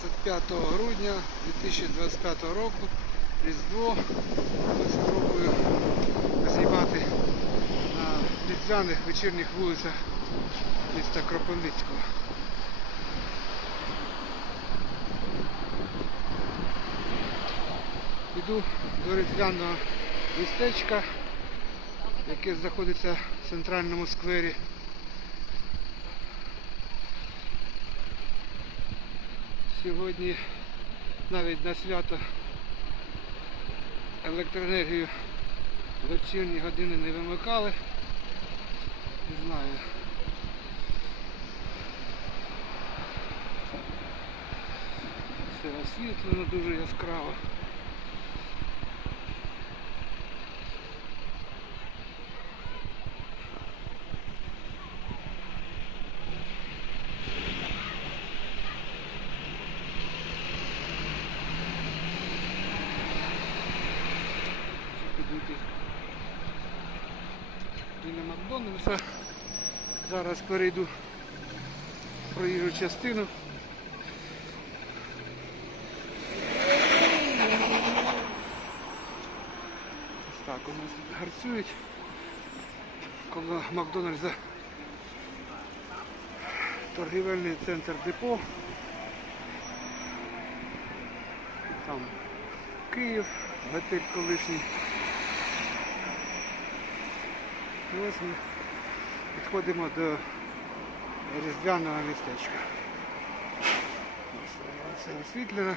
25 грудня 2025 року Різдво. Ми спробую знімати на різдвяних вечірніх вулицях міста Кропивницького. Іду до різдвяного містечка, яке знаходиться в центральному сквері. Сьогодні навіть на свято електроенергію вечірні години не вимикали. Не знаю. Все освітлено дуже яскраво. Біля Макдональдса. Зараз перейду проїжджу частину. Так у нас тут гарцюють. Коло Макдональдса торгівельний центр депо. Там Київ, готель колишній. І ось ми підходимо до різдвяного містечка. Це освітлено.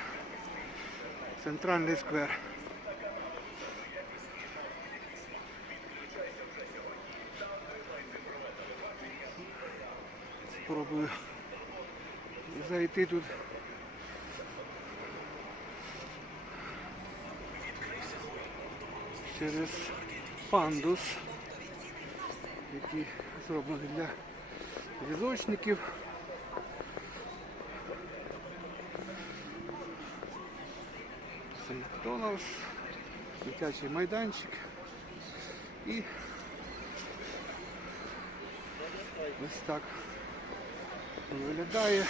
Центральний сквер. Спробую зайти тут. Через пандус які зроблені для візочників. Це Макдоналдс, дитячий майданчик і ось так виглядає.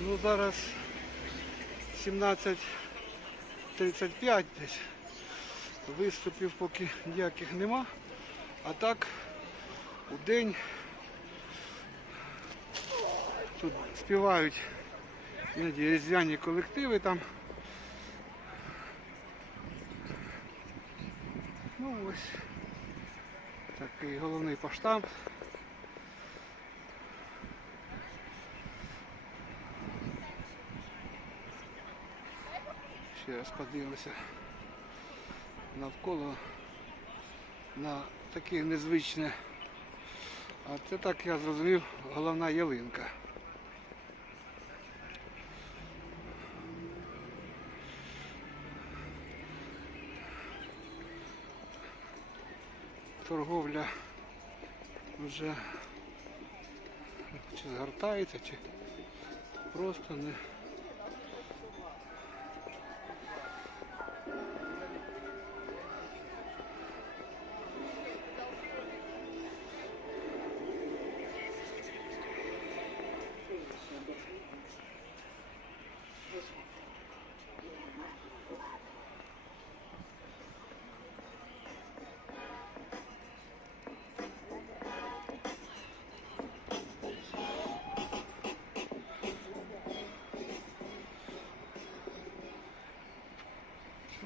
Ну зараз 17.35 десь. Виступів поки ніяких нема. А так у день тут співають різдвяні колективи там. Ну ось такий головний поштамп. Ще раз подивимося навколо на таке незвичне. А це так я зрозумів, головна ялинка. Торговля вже чи згортається, чи просто не.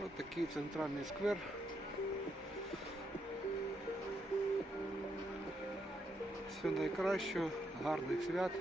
Ось такий центральний сквер. Все найкращого, гарних свят.